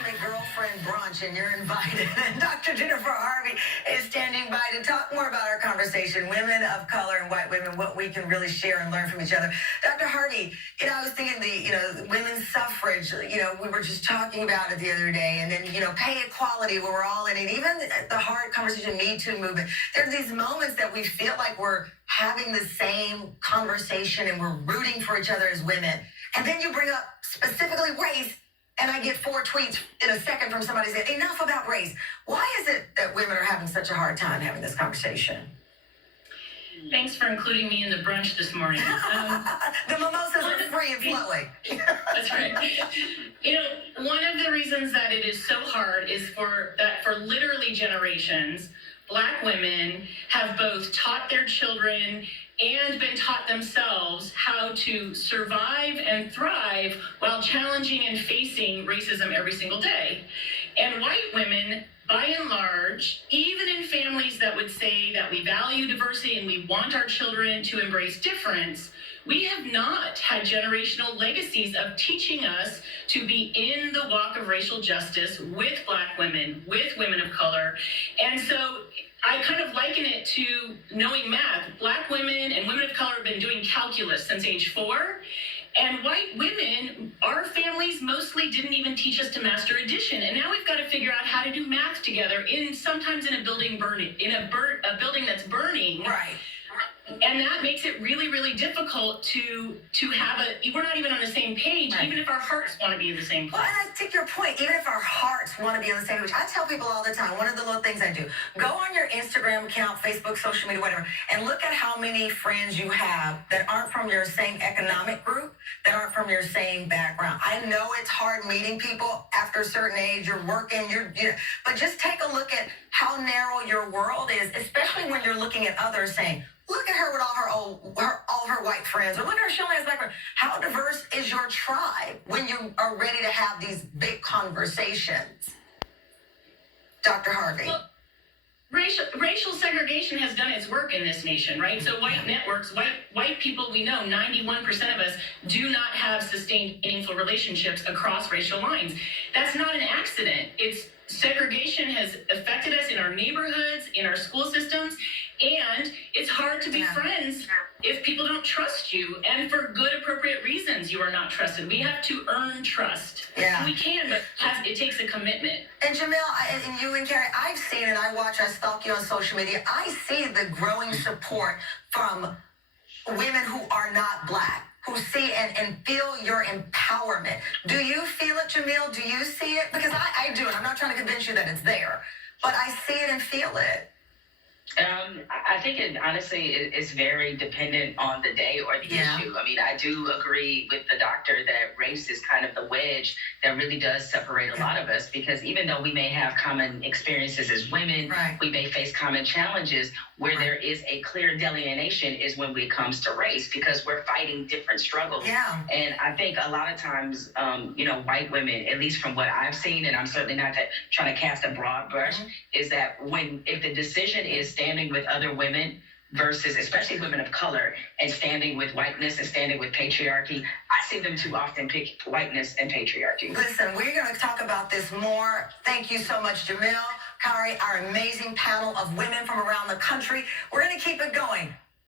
ultimate girlfriend brunch, and you're invited. And Dr. Jennifer Harvey is standing by to talk more about our conversation, women of color and white women, what we can really share and learn from each other. Dr. Harvey, I was thinking women's suffrage, we were just talking about it the other day, and then, pay equality where we're all in it, even the hard conversation, Me Too movement. There are these moments that we feel like we're having the same conversation and we're rooting for each other as women. And then you bring up specifically race, and I get 4 tweets in a second from somebody saying, enough about race. Why is it that women are having such a hard time having this conversation? Thanks for including me in the brunch this morning. The mimosas are free and flowing. That's right. One of the reasons that it is so hard is for literally generations, Black women have both taught their children and been taught themselves how to survive and thrive while challenging and facing racism every single day. And white women, by and large, even in families that would say that we value diversity and we want our children to embrace difference, we have not had generational legacies of teaching us to be in the walk of racial justice with Black women, with women of color. And so I kind of liken it to knowing math. Black women and women of color have been doing calculus since age 4. And white women, our families mostly didn't even teach us to master addition. And now we've got to figure out how to do math together sometimes in a building burning, a building that's burning. Right. And that makes it really, really difficult to have we're not even on the same page, right, even if our hearts want to be in the same place. Well, and I take your point, even if our hearts want to be on the same page. I tell people all the time, one of the little things I do, go on your Instagram account, Facebook, social media, whatever, and look at how many friends you have that aren't from your same economic group, that aren't from your same background. I know it's hard meeting people after a certain age, you're working, but just take a look at how narrow your world is, especially when you're looking at others saying, look at her with all her white friends, or look at her, she only has black friends. How diverse is your tribe when you are ready to have these big conversations? Dr. Harvey. Well, racial segregation has done its work in this nation, right? So white networks, white people we know, 91% of us do not have sustained meaningful relationships across racial lines. That's not an accident. Segregation has affected us in our neighborhoods, in our school systems, and it's hard to be friends if people don't trust you, and for good, appropriate reasons you are not trusted. We have to earn trust. Yeah. We can, but it takes a commitment. And Jamil, and you and Carrie, I've seen, and I stalk you on social media, I see the growing support from women who are not Black, who see and feel your empowerment. Do you feel it, Jamil? Do you see it? Because I do, and I'm not trying to convince you that it's there, but I see it and feel it. I think it honestly is very dependent on the day or the issue. I mean, I do agree with the doctor that race is kind of the wedge that really does separate a lot of us, because even though we may have common experiences as women, we may face common challenges. Where there is a clear delineation is when it comes to race, because we're fighting different struggles. Yeah. And I think a lot of times, white women, at least from what I've seen, and I'm certainly not trying to cast a broad brush, is that if the decision is standing with other women versus especially women of color and standing with whiteness and standing with patriarchy, I see them too often pick whiteness and patriarchy. Listen, we're going to talk about this more. Thank you so much, Jamil, Kari, our amazing panel of women from around the country. We're going to keep it going.